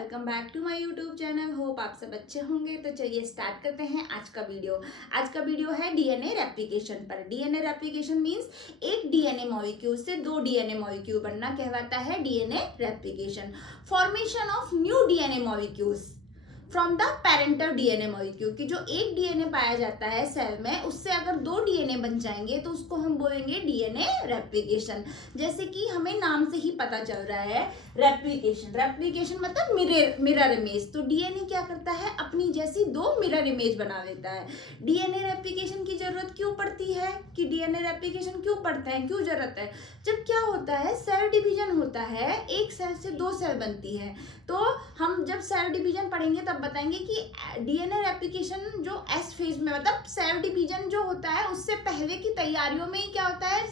Welcome back to my YouTube channel. Hope आप सब अच्छे होंगे। तो चलिए स्टार्ट करते हैं आज का वीडियो। आज का वीडियो है डीएनए रेप्लिकेशन पर। डीएनए रेप्लिकेशन मींस एक डीएनए मॉलिक्यूल से दो डीएनए मॉलिक्यूल बनना कहलाता है DNA replication. Formation of new DNA molecules from the parental DNA molecule की जो एक डीएनए पाया जाता है सेल में, उससे अगर दो डीएनए बन जाएंगे तो उसको हम बोलेंगे डीएनए रेप्लिकेशन। जैसे कि हमें नाम से ही पता चल रहा है रेप्लिकेशन। रेप्लिकेशन मतलब मिरर इमेज। तो डीएनए क्या करता है, अपनी जैसी दो मिरर इमेज बना लेता है। डीएनए रेप्लिकेशन की जरूरत क्यों पड़ती है, कि डीएनए रेप्लिकेशन क्यों पड़ता है, क्यों जरूरत है? जब क्या होता है, सेल डिवीजन होता है, एक सेल से दो सेल बनती है। तो हम जब सेल डिवीजन पढ़ेंगे तब बताएंगे कि डीएनए रेप्लिकेशन जो एस फेज में, मतलब सेल डिवीजन जो होता है उससे पहले की तैयारियों में ही क्या होता है,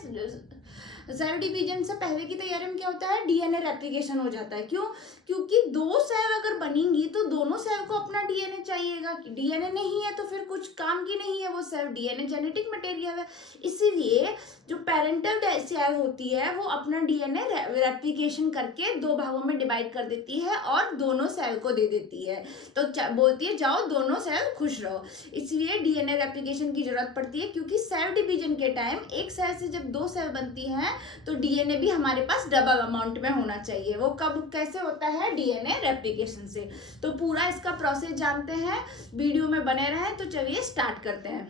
सेल डिवीजन से पहले की तैयारी में क्या होता है, डीएनए रेप्लिकेशन हो जाता है। क्यों? क्योंकि दो सेल अगर बनेंगी तो दोनों सेल को अपना डीएनए चाहिएगा। डीएनए नहीं है तो फिर कुछ काम की नहीं है वो सेल। डीएनए जेनेटिक मटेरियल है, इसीलिए जो पेरेंटल सेल होती है वो अपना डीएनए रेप्लिकेशन करके दो भागों में डिवाइड कर देती है और दोनों सेल को दे देती है। तो बोलती है जाओ दोनों सेल खुश रहो। इसलिए डीएनए रेप्लिकेशन की जरूरत पड़ती है, क्योंकि सेल डिवीजन के टाइम एक सेल से जब दो सेल बनती है तो डीएनए भी हमारे पास डबल अमाउंट में होना चाहिए। वो कब कैसे होता है, डीएनए रेप्लिकेशन से। तो पूरा इसका प्रोसेस जानते हैं, वीडियो में बने रहें। तो चलिए स्टार्ट करते हैं।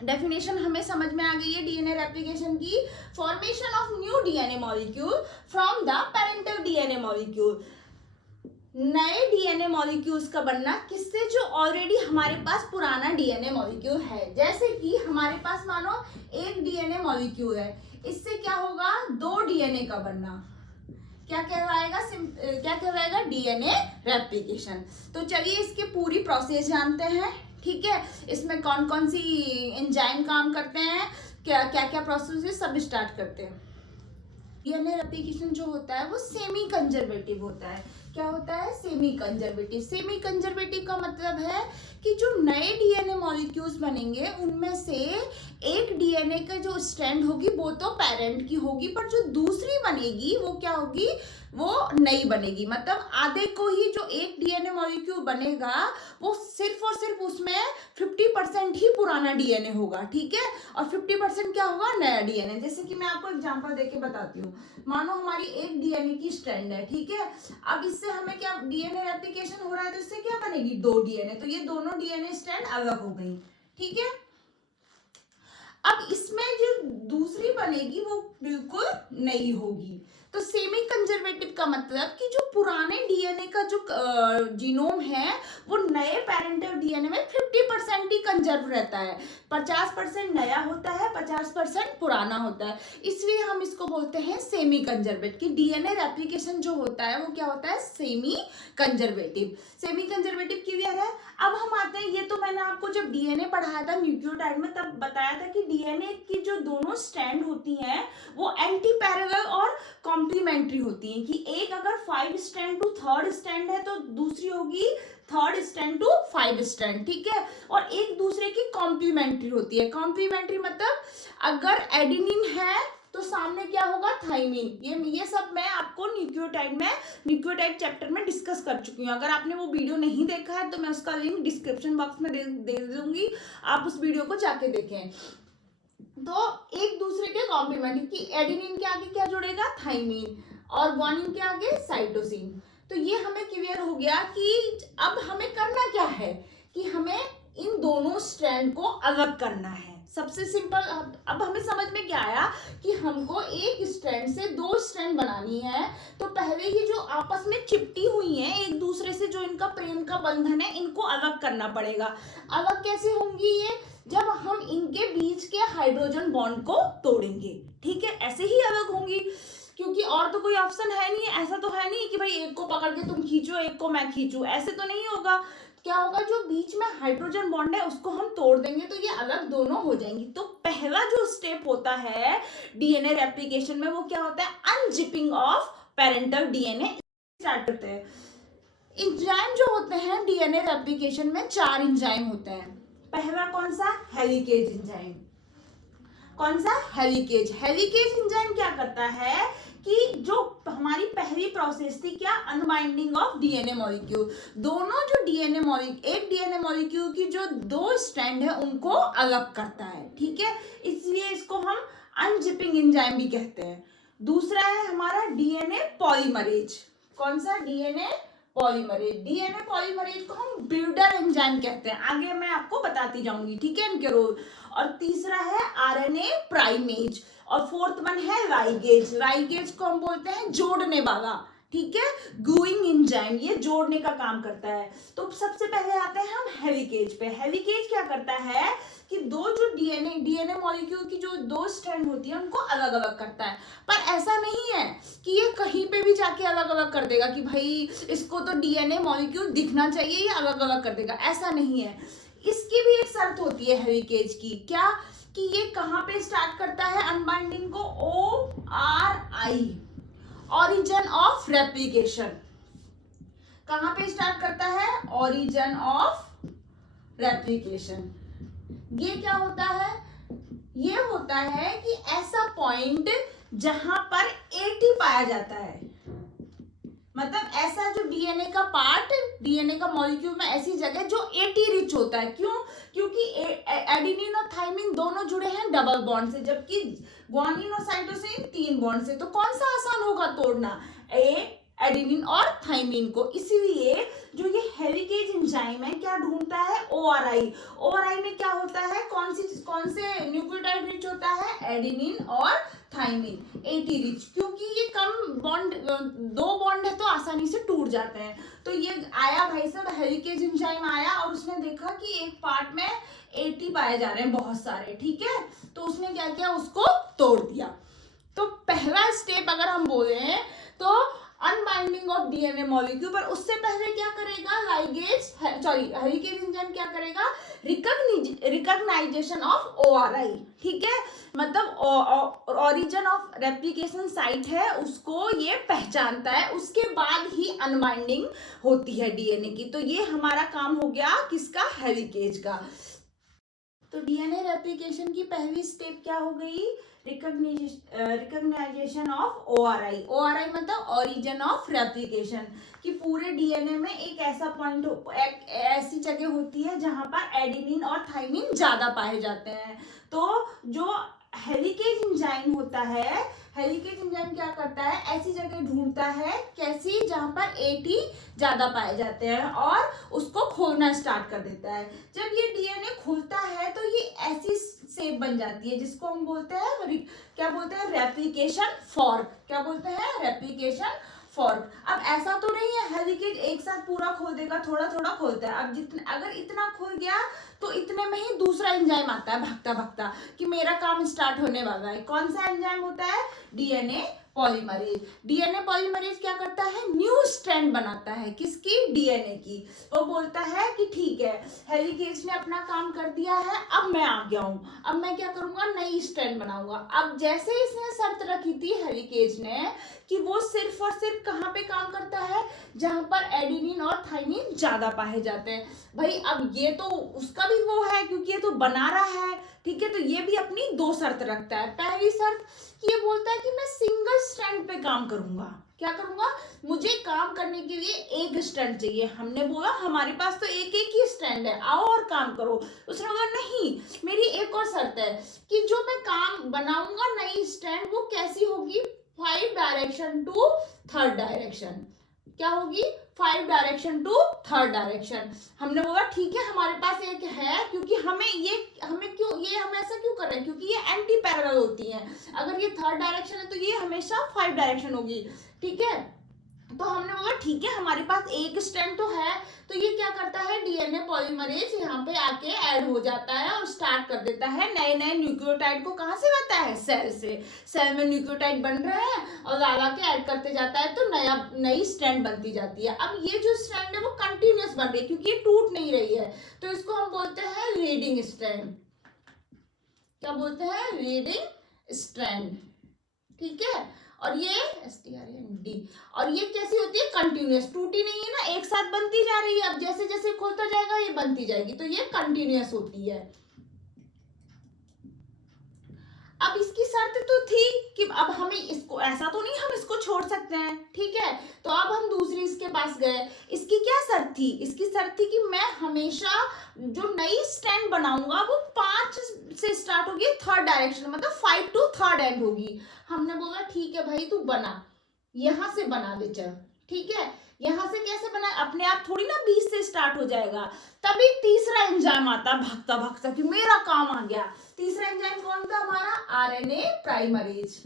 डेफिनेशन हमें समझ में आ गई है डीएनए रेप्लिकेशन की। Formation of new DNA molecule from the parental DNA molecule. नए डीएनए मॉलिक्यूल्स का बनना किससे, जो ऑलरेडी हमारे पास पुराना डीएनए मॉलिक्यूल है। जैसे कि हमारे पास मानो एक डीएनए मॉलिक्यूल है, इससे क्या होगा, दो डीएनए का बनना क्या कहलाएगा, डीएनए रेप्लिकेशन। तो चलिए इसकी पूरी प्रोसेस जानते हैं। ठीक है, इसमें कौन कौन सी एंजाइम काम करते हैं, क्या क्या प्रोसेस है, सब स्टार्ट करते हैं। डीएनए रेप्लिकेशन जो होता है वो सेमी कंजर्वेटिव होता है। क्या होता है, सेमी कंजर्वेटिव। सेमी कंजर्वेटिव का मतलब है कि जो नए डीएनए मॉलिक्यूल्स बनेंगे उनमें से एक डीएनए का जो स्ट्रैंड होगी वो तो पेरेंट की होगी, पर जो दूसरी बनेगी वो क्या होगी, वो नई बनेगी। मतलब आधे को ही जो एक डीएनए मॉलिक्यूल बनेगा वो सिर्फ और सिर्फ उसमें 50% ही पुराना डीएनए होगा। ठीक है, और 50% क्या होगा, नया डीएनए। जैसे कि मैं आपको एग्जांपल देके बताती हूँ। मानो हमारी एक डीएनए की स्ट्रैंड है, ठीक है। अब इससे हमें क्या, डीएनए रेप्लिकेशन हो रहा है तो इससे क्या बनेगी, दो डीएनए। तो ये दोनों डीएनए स्ट्रैंड अलग हो गई। ठीक है, अब इसमें जो दूसरी बनेगी वो बिल्कुल नई होगी। तो सेमी कंजर्वेटिव का मतलब कि जो पुराने डीएनए का जो जीनोम है वो नए पेरेंटल डीएनए में 50% ही कंजर्व रहता है। 50% नया होता है, 50% पुराना होता है। इसलिए हम इसको बोलते हैं सेमी कंजर्वेटिव। कि डीएनए रेप्लिकेशन जो होता है वो क्या होता है, semi conservative. Semi conservative clear है। अब हम आते हैं, ये तो मैंने आपको जब डीएनए पढ़ाया था न्यूक्लियोटाइड में तब बताया था कि डीएनए की जो दोनों स्ट्रैंड होती हैं वो एंटी पैरेलल और कॉम्प्लीमेंट्री होती हैं। कि एक अगर 5 स्ट्रैंड टू 3rd स्ट्रैंड है तो दूसरी होगी 3rd स्ट्रैंड टू 5 स्ट्रैंड। ठीक है, और एक दूसरे की कॉम्प्लीमेंट्री होती है। कॉम्प्लीमेंट्री मतलब अगर एडेनिन है तो सामने क्या होगा, थाइमिन। ये सब मैं आपको न्यूक्लियोटाइड चैप्टर में डिस्कस कर चुकी हूँ। अगर आपने वो वीडियो नहीं देखा है तो मैं उसका लिंक डिस्क्रिप्शन बॉक्स में दे दूंगी, आप उस वीडियो को जाके देखें। तो एक दूसरे के कॉम्प्लीमेंट, कि एडेनिन के आगे क्या जुड़ेगा, थाइमिन, और ग्वानिन के आगे साइटोसिन। तो ये हमें क्लियर हो गया कि अब हमें करना क्या है, कि हमें इन दोनों स्ट्रैंड को अलग करना है। सबसे सिंपल। अब हमें समझ में क्या आया कि हमको एक स्ट्रैंड से दो स्ट्रैंड बनानी है। तो पहले ये जो आपस में चिपटी हुई हैं एक दूसरे से, जो इनका प्रेम का बंधन है, इनको अलग करना पड़ेगा। अलग कैसे होंगी ये, जब हम इनके बीच के हाइड्रोजन बॉन्ड को तोड़ेंगे। ठीक है, ऐसे ही अलग होंगी, क्योंकि और तो कोई ऑप्शन है नहीं। ऐसा तो है नहीं कि भाई एक को पकड़ के तुम खींचो एक को मैं खींचूं, ऐसे तो नहीं होगा। क्या होगा, जो बीच में हाइड्रोजन बॉन्ड है उसको हम तोड़ देंगे तो ये अलग दोनों हो जाएंगी। तो पहला जो स्टेप होता है डीएनए रेप्लिकेशन में वो क्या होता है, unzipping of parental DNA. Start करते हैं। एंजाइम जो होते हैं डीएनए रेप्लिकेशन में 4 एंजाइम होते हैं। पहला कौन सा, हेलिकेज एंजाइम। कौन सा, हेलिकेज। हेलिकेज एंजाइम क्या करता है कि जो हमारी पहली प्रोसेस थी क्या, अनबाइंडिंग ऑफ डीएनए मॉलिक्यूल। दोनों जो डीएनए मॉलिक्यूल, एक डीएनए मॉलिक्यूल की जो दो स्ट्रैंड है उनको अलग करता है, ठीक है, इसलिए इसको हम अनजिपिंग एंजाइम भी कहते हैं। दूसरा है हमारा डीएनए पॉलीमरेज। कौन सा, डीएनए पॉलीमरेज। डीएनए पॉलीमरेज को हम बिल्डर एंजाइम कहते हैं, आगे मैं आपको बताती जाऊंगी, ठीक है, इनके रोल। और तीसरा है आरएनए प्राइमेज, और फोर्थ वन है लाइगेज। लाइगेज को हम बोलते हैं जोड़ने वाला, ठीक है, ग्लूइंग एंजाइम, ये जोड़ने का काम करता है। तो सबसे पहले आते हैं हम हेलिकेज पे। हेलिकेज क्या करता है कि दो जो डीएनए मॉलिक्यूल की जो दो स्ट्रैंड होती है उनको अलग अलग करता है। पर ऐसा नहीं है कि ये कहीं पे भी जाके अलग अलग कर देगा कि भाई इसको तो डीएनए मॉलिक्यूल दिखना चाहिए, ये अलग अलग कर देगा, ऐसा नहीं है। इसकी भी एक शर्त होती है हेलिकेज की, क्या, कि ये कहाँ पे स्टार्ट करता है अनबाइंडिंग को, ORI, ओरिजिन ऑफ रेप्लिकेशन। कहां पे स्टार्ट करता है, ओरिजिन ऑफ रेप्लिकेशन। ये क्या होता है, ये होता है कि ऐसा पॉइंट जहां पर AT पाया जाता है, मतलब ऐसा जो डीएनए का पार्ट, डीएनए का मॉलिक्यूल में ऐसी जगह जो AT रिच होता है। क्यों, क्योंकि एडेनिन और थाइमिन दोनों जुड़े हैं डबल बॉन्ड से, जबकि ग्वानिन और साइटोसिन 3 बॉन्ड से। तो कौन सा आसान होगा तोड़ना, एडेनिन और थाइमिन को। इसीलिए जो ये हेलिकेज एंजाइम है क्या ढूंढता है, ORI। ORI में क्या होता है, कौन से न्यूक्लियोटाइड रिच होता है, एडेनिन और थाइमिन, AT रिच। क्योंकि ये कम बॉन्ड, 2 बॉन्ड है तो आसानी से टूट जाते हैं। तो ये आया भाई साहब, हेलिकेज एंजाइम आया और उसने देखा कि एक पार्ट में AT पाए जा रहे हैं बहुत सारे, ठीक है, तो उसने क्या किया, उसको तोड़ दिया। तो पहला स्टेप अगर हम बोले तो अनबाइंडिंग ऑफ डीएनए मॉलिक्यूल, पर उससे पहले क्या करेगा हेलिकेज एंजाइम क्या करेगा, रिकॉग्नाइजेशन ऑफ ORI, ठीक है, मतलब ओरिजिन ऑफ रेप्लिकेशन साइट है उसको ये पहचानता है, उसके बाद ही अनबाइंडिंग होती है डीएनए की। तो ये हमारा काम हो गया किसका, हेलिकेज का। तो डीएनए रेप्लिकेशन की पहली स्टेप क्या हो गई, रिकॉग्नाइजेशन ऑफ ORI। ORI मतलब ओरिजिन ऑफ रेप्लिकेशन, कि पूरे डीएनए में एक ऐसा पॉइंट, एक ऐसी जगह होती है जहां पर एडेनिन और थाइमिन ज्यादा पाए जाते हैं। तो जो हेलिकेज एंजाइम होता है, हेलिकेज एंजाइम क्या करता है, ऐसी जगह ढूंढता है, कैसी, जहां पर AT ज्यादा पाए जाते हैं और उसको खोलना स्टार्ट कर देता है। जब ये डीएनए खुलता है तो ये ऐसी शेप बन जाती है जिसको हम बोलते हैं, क्या बोलते हैं, रेप्लिकेशन फॉर्क। क्या बोलते हैं, रेप्लिकेशन फॉर्क। अब ऐसा तो नहीं है हेलिकेज एक साथ पूरा खोल देगा, थोड़ा थोड़ा खोलता है। अब जितना, अगर इतना खुल गया तो इतने में ही दूसरा एंजाइम आता है भागता भागता कि मेरा काम स्टार्ट होने वाला है। कौन सा एंजाइम होता है, डीएनए पॉलीमरेज। डीएनए पॉलीमरेज क्या करता है, न्यू स्ट्रैंड बनाता है, किसकी, डीएनए की। वो बोलता है कि ठीक है, हेलिकेज ने अपना काम कर दिया है, अब मैं आ गया हूं, अब मैं क्या करूंगा, नई स्ट्रैंड बनाऊंगा। अब जैसे इसने शर्त रखी थी हेलिकेज ने कि वो सिर्फ और सिर्फ कहां पे काम करता है, जहां पर एडेनिन और थाइमिन ज्यादा पाए जाते हैं। भाई अब ये तो उसका भी वो है क्योंकि ये तो बना रहा है, ठीक है, तो ये भी अपनी 2 शर्त रखता है। पहली शर्त ये बोलता है कि मैं सिंगल स्ट्रैंड पे काम करूंगा। क्या करूंगा, मुझे काम करने के लिए एक स्ट्रैंड चाहिए। हमने बोला हमारे पास तो एक ही स्ट्रैंड है, आओ और काम करो। उसने बोला नहीं, मेरी एक और शर्त है कि जो मैं काम बनाऊंगा नई स्ट्रैंड, वो कैसी होगी, 5 डायरेक्शन टू 3rd डायरेक्शन। क्या होगी, 5 डायरेक्शन टू 3rd डायरेक्शन। हमने बोला ठीक है, हमारे पास एक है, क्योंकि हमें हम ऐसा क्यों कर रहे हैं, क्योंकि ये एंटी पैरेलल होती हैं। अगर ये 3rd डायरेक्शन है तो ये हमेशा 5 डायरेक्शन होगी, ठीक है। तो हमने बोला ठीक है, हमारे पास एक स्ट्रैंड तो है। तो ये क्या करता है, डीएनए पॉलीमरेज यहाँ पे आके ऐड हो जाता है और स्टार्ट कर देता है नए नए न्यूक्लियोटाइड को। कहाँ से लाता है, सेल से। सेल में न्यूक्लियोटाइड बन रहे हैं और ला के ऐड करते जाता है, तो नई स्ट्रैंड बनती जाती है। अब ये जो स्ट्रैंड है वो कंटिन्यूअस बन रही है क्योंकि ये टूट नहीं रही है, तो इसको हम बोलते हैं लीडिंग स्ट्रैंड। क्या बोलते हैं, लीडिंग स्ट्रैंड, ठीक है। और ये STRND, और ये कैसी होती है, कंटिन्यूअस, टूटी नहीं है ना, एक साथ बनती जा रही है। अब जैसे जैसे खोलता जाएगा ये बनती जाएगी, तो ये कंटिन्यूअस होती है। अब इसकी शर्त तो थी कि अब हमें इसको, ऐसा तो नहीं हम इसको छोड़ सकते हैं, ठीक है। तो अब हम दूसरी इसके पास गए। इसकी क्या शर्त थी? इसकी शर्त थी कि मैं हमेशा जो नई स्टैंड बनाऊंगा वो 5 से स्टार्ट होगी थर्ड डायरेक्शन, मतलब 5 टू थर्ड एंड होगी। हमने बोला ठीक है भाई तू बना, यहां से बना दे चल, ठीक है। यहां से कैसे बना? अपने आप थोड़ी ना 20 से स्टार्ट हो जाएगा। तभी तीसरा एंजाइम आता भागता भागता कि मेरा काम आ गया। तीसरा एंजाइम कौन था हमारा? आरएनए प्राइमरेज।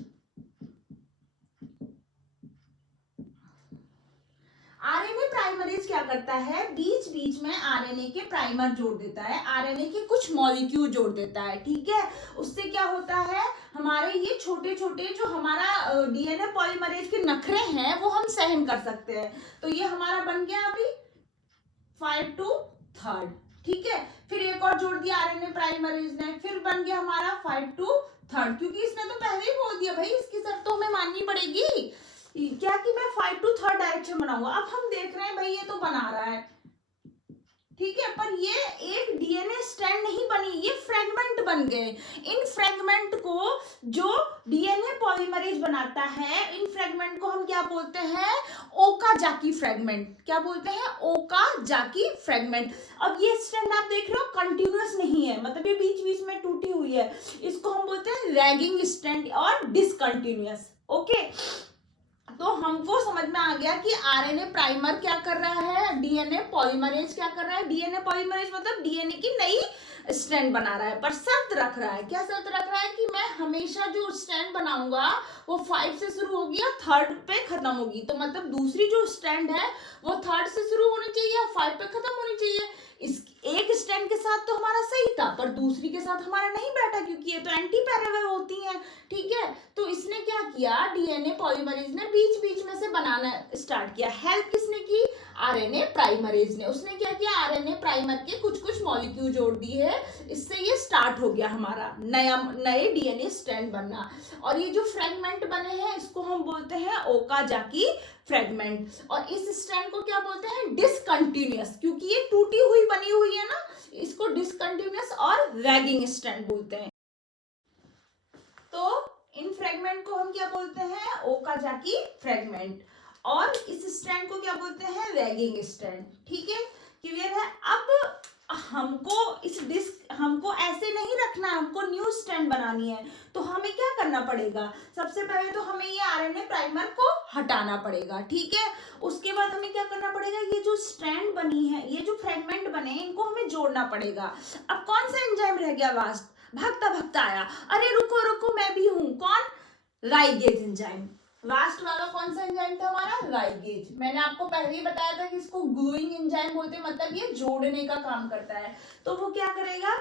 आरएनए प्राइमरेज क्या करता है? बीच बीच में आरएनए के प्राइमर जोड़ देता है, आरएनए के कुछ मॉलिक्यूल जोड़ देता है, ठीक है। उससे क्या होता है, हमारे ये छोटे छोटे जो हमारा डीएनए पॉलीमरेज के नखरे हैं वो हम सहन कर सकते हैं। तो ये हमारा बन गया अभी 5 टू थर्ड, ठीक है। फिर एक और जोड़ दिया आरएनए प्राइमरेज ने, फिर बन गया हमारा 5 टू थर्ड, क्योंकि इसने तो पहले ही बोल दिया भाई इसकी शर्त तो हमें माननी पड़ेगी क्या कि मैं 5 टू थर्ड डायरेक्शन बनाऊंगा। अब हम देख रहे हैं भाई ये तो बना रहा है, ठीक है, पर ये एक डीएनए स्ट्रैंड नहीं बनी, ये फ्रेगमेंट बन गए। इन फ्रेगमेंट को जो डीएनए पॉलीमरेज बनाता है, इन फ्रेगमेंट को हम क्या बोलते हैं? Okazaki fragment. क्या बोलते हैं? Okazaki fragment. अब ये स्ट्रैंड आप देख रहे हो कंटिन्यूअस नहीं है, मतलब ये बीच बीच में टूटी हुई है, इसको हम बोलते हैं लैगिंग स्ट्रैंड और डिसकंटिन्यूअस, ओके। तो हमको समझ में आ गया कि आरएनए प्राइमर क्या कर रहा है, डीएनए पॉलीमरेज क्या कर रहा है। डीएनए पॉलीमरेज मतलब डीएनए की नई स्ट्रैंड बना रहा है, पर शर्त रख रहा है। क्या शर्त रख रहा है? कि मैं हमेशा जो स्ट्रैंड बनाऊंगा वो 5 से शुरू होगी और थर्ड पे खत्म होगी। तो मतलब दूसरी जो स्ट्रैंड है वो थर्ड से शुरू होनी चाहिए और 5 पे खत्म होनी चाहिए। इस एक स्ट्रैंड के साथ तो हमारा सही था, पर दूसरी के साथ हमारा नहीं बैठा, क्योंकि ये तो एंटी पैरेलल होती हैं, ठीक है। तो इसने क्या किया, डीएनए पॉलीमरेज ने बीच बीच में से बनाना स्टार्ट किया। हेल्प किसने की? आरएनए प्राइमरेज ने। उसने क्या किया? आरएनए प्राइमर के कुछ कुछ मॉलिक्यूल जोड़ दिए, इससे ये स्टार्ट हो गया हमारा नए डीएनए स्ट्रैंड बनना। और ये जो फ्रेगमेंट बने हैं इसको हम बोलते हैं ओकाजाकी फ्रेगमेंट। और इस स्ट्रैंड को क्या बोलते हैं? डिसकंटिन्यूअस, क्योंकि ये टूटी हुई बनी हुई है ना, इसको डिसकंटिन्यूअस और लैगिंग स्ट्रैंड बोलते हैं। तो इन फ्रेगमेंट को हम क्या बोलते हैं? Okazaki fragment. और इस स्ट्रैंड को क्या बोलते हैं? लैगिंग स्ट्रैंड, ठीक है, क्लियर है। अब हमको ऐसे नहीं रखना, हमको न्यू स्ट्रैंड बनानी है। तो हमें क्या करना पड़ेगा? सबसे पहले तो हमें ये आरएनए प्राइमर को हटाना पड़ेगा, ठीक है। उसके बाद हमें क्या करना पड़ेगा? ये जो स्ट्रैंड बनी है, ये जो फ्रेगमेंट बने इनको हमें जोड़ना पड़ेगा। अब कौन सा एंजाइम रह गया लास्ट? भागता भागता आया, अरे रुको रुको मैं भी हूं। कौन? Ligase enzyme. लास्ट वाला कौन सा एंजाइम था हमारा? लाइगेज। मैंने आपको पहले ही बताया था कि इसको ग्लूइंग एंजाइम बोलते हैं, मतलब ये जोड़ने का काम करता है। तो वो क्या करेगा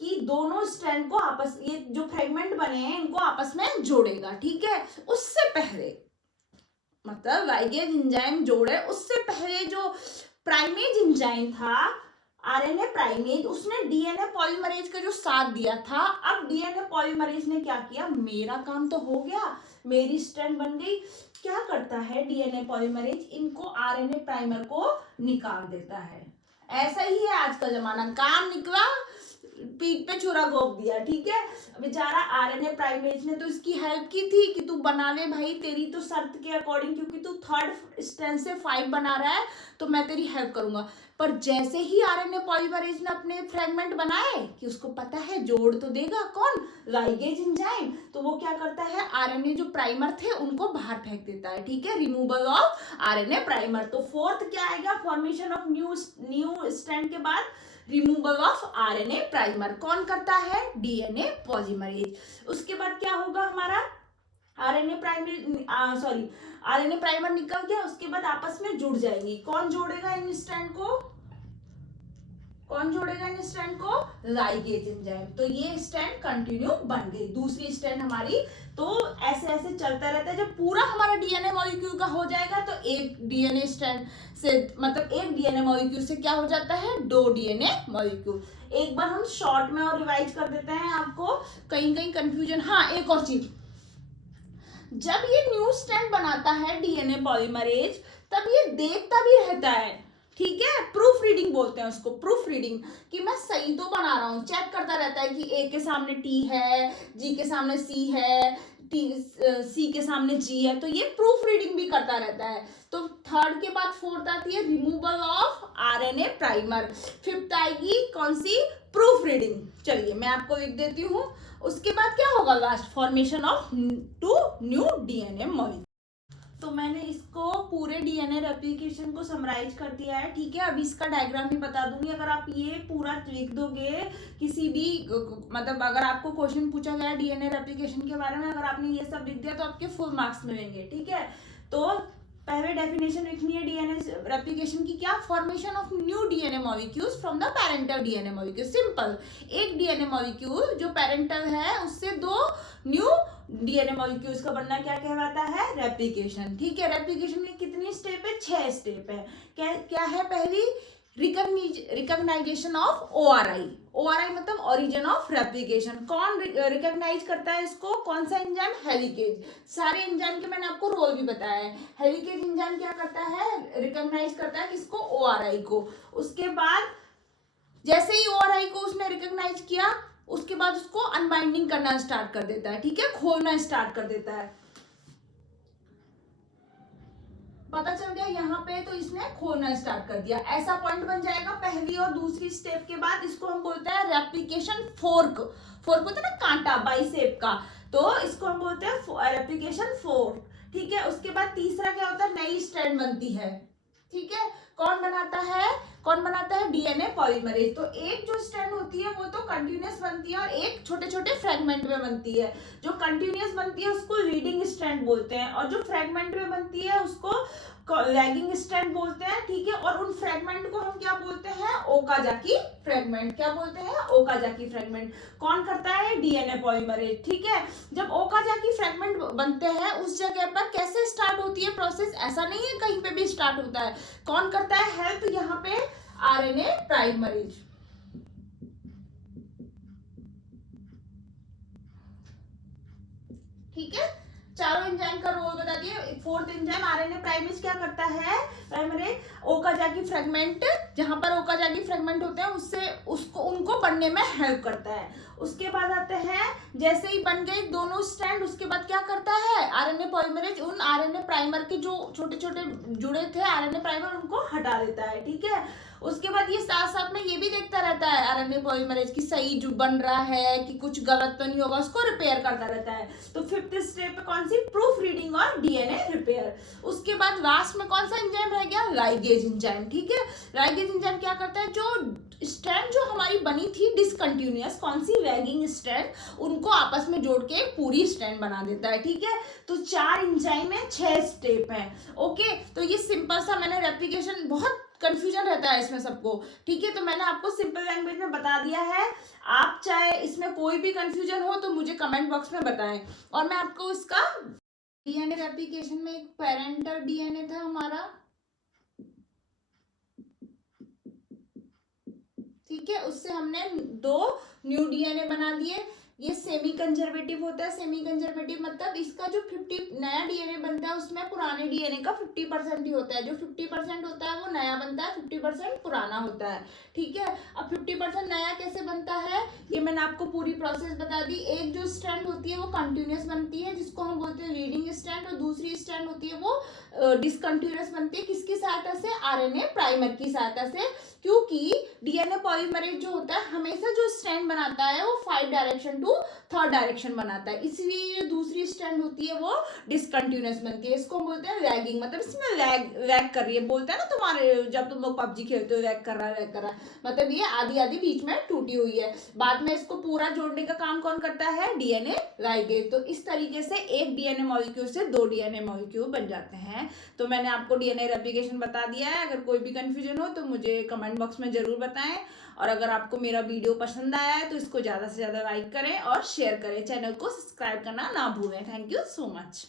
कि दोनों स्ट्रैंड को आपस, ये जो फ्रेगमेंट बने हैं इनको आपस में जोड़ेगा, ठीक है। उससे पहले, मतलब लाइगेज एंजाइम जोड़े उससे पहले जो प्राइमेज एंजाइम था आरएनए प्राइमेज, उसने डीएनए पॉलीमरेज का जो साथ दिया था। अब डीएनए पॉलीमरेज ने क्या किया? मेरा काम तो हो गया, मेरी स्ट्रैंड बन गई। क्या करता है डीएनए पॉलीमरेज? इनको आरएनए प्राइमर को निकाल देता है। ऐसा ही है आज का जमाना, काम निकला पीठ पे छुरा घोंप दिया, ठीक है। बेचारा आरएनए प्राइमेज ने तो इसकी हेल्प की थी कि तू बना ले भाई, तेरी तो शर्त के अकॉर्डिंग, क्योंकि तू थर्ड स्ट्रैंड से 5 बना रहा है तो मैं तेरी हेल्प करूंगा। पर जैसे ही आरएनए पॉलीमरेज ने अपने फ्रेगमेंट बनाए कि उसको पता है जोड़ तो देगा कौन? Ligase enzyme. तो वो क्या करता है? आरएनए जो प्राइमर थे उनको बाहर फेंक देता है, ठीक है, रिमूवल ऑफ आरएनए प्राइमर। तो फोर्थ क्या आएगा? फॉर्मेशन ऑफ न्यू स्ट्रैंड के बाद रिमूवल ऑफ आरएनए प्राइमर। कौन करता है? DNA polymerase. उसके बाद क्या होगा हमारा? आरएनए प्राइमर निकल गया, उसके बाद आपस में जुड़ जाएंगी। कौन जोड़ेगा इन स्ट्रैंड को? कौन जोड़ेगा इन स्ट्रैंड को? Ligase enzyme. तो ये स्ट्रैंड कंटिन्यू बन गई, दूसरी स्ट्रैंड हमारी। तो ऐसे ऐसे चलता रहता है। जब पूरा हमारा डीएनए मॉलिक्यूल का हो जाएगा तो एक डीएनए स्ट्रैंड से, मतलब एक डीएनए मॉलिक्यूल से क्या हो जाता है? 2 डीएनए मॉलिक्यूल। एक बार हम शॉर्ट में और रिवाइज कर देते हैं, आपको कहीं कहीं कंफ्यूजन। हाँ, एक और चीज, जब ये न्यू स्ट्रैंड बनाता है डीएनए पॉलीमरेज, तब ये देखता भी रहता है ठीक है, प्रूफ रीडिंग बोलते हैं उसको, प्रूफ रीडिंग, कि मैं सही तो बना रहा हूँ, चेक करता रहता है कि ए के सामने टी है, जी के सामने सी है, सी के सामने जी है, तो ये प्रूफ रीडिंग भी करता रहता है। तो थर्ड के बाद फोर्थ आती है removal of RNA primer, fifth आएगी कौन सी, प्रूफ रीडिंग। चलिए मैं आपको लिख देती हूँ। उसके बाद क्या होगा last, formation of 2 new DNA molecule. तो मैंने इसको पूरे डीएनए रेप्लिकेशन को समराइज कर दिया है, ठीक है। अब इसका डायग्राम भी बता दूंगी। अगर आप ये पूरा लिख दोगे किसी भी, मतलब अगर आपको क्वेश्चन पूछा गया डीएनए रेप्लिकेशन के बारे में, अगर आपने ये सब लिख दिया तो आपके फुल मार्क्स मिलेंगे, ठीक है। तो पहले डेफिनेशन लिखनी है डीएनए रेप्लिकेशन की, क्या, formation of new DNA molecules from the parental DNA molecule. Simple, एक डीएनए मॉलिक्यूल जो पेरेंटल है उससे 2 न्यू डीएनए मॉलिक्यूल्स का बनना क्या कहलाता है, रेप्लिकेशन, ठीक है। रेप्लिकेशन में कितनी स्टेप है, 6 स्टेप है। क्या क्या है, पहली रिकॉग्नाइजेशन ऑफ ओआरआई, ओआरआई मतलब ओरिजिन ऑफ रेप्लिकेशन। कौन रिकॉग्नाइज करता है इसको, कौन सा एंजाइम, हेलिकेज। सारे एंजाइम के मैंने आपको रोल भी बताया है। हेलिकेज एंजाइम क्या करता है, रिकॉग्नाइज करता है किसको, ओआरआई को। उसके बाद जैसे ही ओआरआई को उसने रिकॉग्नाइज किया, उसके बाद उसको अनबाइंडिंग करना स्टार्ट कर देता है, ठीक है, खोलना स्टार्ट कर देता है। पता चल गया यहाँ पे, तो इसने खोलना स्टार्ट कर दिया, ऐसा पॉइंट बन जाएगा। पहली और दूसरी स्टेप के बाद इसको हम बोलते हैं रेप्लिकेशन फोर्क। फोर्क होता है ना कांटा, बाइसेप का, तो इसको हम बोलते हैं रेप्लिकेशन फोर्क, ठीक है। उसके बाद तीसरा क्या होता है, नई स्ट्रैंड बनती है, ठीक है। कौन बनाता है, कौन बनाता है, डीएनए पॉलीमरेज। तो एक जो स्ट्रैंड होती है वो तो कंटिन्यूअस बनती है और एक छोटे छोटे फ्रेगमेंट में बनती है। जो कंटिन्यूअस बनती है उसको लीडिंग स्ट्रैंड बोलते हैं, और जो फ्रेगमेंट में बनती है उसको लैगिंग स्ट्रैंड बोलते हैं, ठीक है। और उन फ्रेगमेंट को हम क्या बोलते हैं, ओकाजाकी फ्रेगमेंट। क्या बोलते हैं, ओकाजाकी फ्रेगमेंट। कौन करता है, डीएनए पॉलीमरेज, ठीक है। जब ओकाजाकी फ्रेगमेंट बनते हैं उस जगह पर कैसे स्टार्ट होती है प्रोसेस, ऐसा नहीं है कहीं पे भी स्टार्ट होता है। कौन करता है हेल्प, यहाँ पे आरएनए प्राइमरेज, ठीक है। चारों एंजाइम का रोल बता दिए। फोर्थ एंजाइम आरएनए प्राइमेज क्या करता है, प्राइमरी ओकाजाकी फ्रेगमेंट, जहां पर ओकाजाकी फ्रेगमेंट होते हैं उससे उसको उनको बनने में हेल्प करता है। उसके बाद आते हैं, जैसे ही बन गए दोनों स्ट्रैंड, उसके बाद क्या करता है आरएनए पॉलीमरेज, उन आरएनए प्राइमर के जो छोटे छोटे जुड़े थे आरएनए प्राइमर उनको हटा देता है, ठीक है। उसके बाद ये साथ साथ में ये भी देखता रहता है आरएनए पॉलीमरेज की सही जो बन रहा है कि कुछ गलत तो नहीं होगा, उसको रिपेयर करता रहता है। तो फिफ्थ स्टेप पे कौन सी, प्रूफ रीडिंग और डीएनए रिपेयर। उसके बाद लास्ट में कौन सा एंजाइम रह गया, लाइगेज एंजाइम, ठीक है। लाइगेज एंजाइम क्या करता है, जो स्ट्रैंड जो हमारी बनी थी डिसकंटिन्यूअस, कौन सी, लैगिंग स्ट्रैंड, उनको आपस में जोड़ के पूरी स्ट्रैंड बना देता है, ठीक है। तो 4 एंजाइम है, 6 स्टेप है, ओके। तो ये सिंपल सा मैंने रेप्लिकेशन, बहुत कंफ्यूजन रहता है इसमें सबको, ठीक है। तो मैंने आपको सिंपल लैंग्वेज में बता दिया है। आप चाहे इसमें कोई भी कंफ्यूजन हो तो मुझे कमेंट बॉक्स में बताएं। और मैं आपको इसका डीएनए रेप्लिकेशन में एक पेरेंटल डीएनए था हमारा, ठीक है, उससे हमने 2 न्यू डीएनए बना दिए। ये सेमी कंजर्वेटिव होता है। सेमी कंजर्वेटिव मतलब इसका जो 50 नया डीएनए बनता है उसमें पुराने डीएनए का 50% ही होता है। जो 50% होता है वो नया बनता है, 50% पुराना होता है, ठीक है। अब 50% नया कैसे बनता है, ये मैंने आपको पूरी प्रोसेस बता दी। एक जो स्ट्रैंड होती है वो कंटिन्यूअस बनती है जिसको हम बोलते हैं लीडिंग स्ट्रैंड, और दूसरी स्ट्रैंड होती है वो डिसकंटिन्यूअस बनती है। किसकी सहायता से, आरएनए प्राइमर की सहायता से, क्योंकि डीएनए पॉलीमरेज जो होता है हमेशा जो स्ट्रैंड बनाता है वो 5 डायरेक्शन टू 3rd डायरेक्शन बनाता है, इसलिए जो दूसरी स्ट्रैंड होती है वो डिसकंटिन्यूअस बनती है। इसको बोलते हैं लैगिंग, मतलब इसमें लैग कर रही है, बोलते हैं ना तुम्हारे जब तुम लोग पबजी खेलते हो लैग कर रहा है, लैग कर रहा है, मतलब ये आधी आधी बीच में टूटी हुई है। बाद में इसको पूरा जोड़ने का काम कौन करता है, डीएनए लाइगेज। तो इस तरीके से एक डीएनए मॉलिक्यूल से 2 डीएनए मॉलिक्यूल बन जाते हैं। तो मैंने आपको डीएनए रेप्लिकेशन बता दिया है। अगर कोई भी कंफ्यूजन हो तो मुझे कमेंट बॉक्स में जरूर बताएं। और अगर आपको मेरा वीडियो पसंद आया है तो इसको ज़्यादा से ज़्यादा लाइक करें और शेयर करें। चैनल को सब्सक्राइब करना ना भूलें। Thank you so much.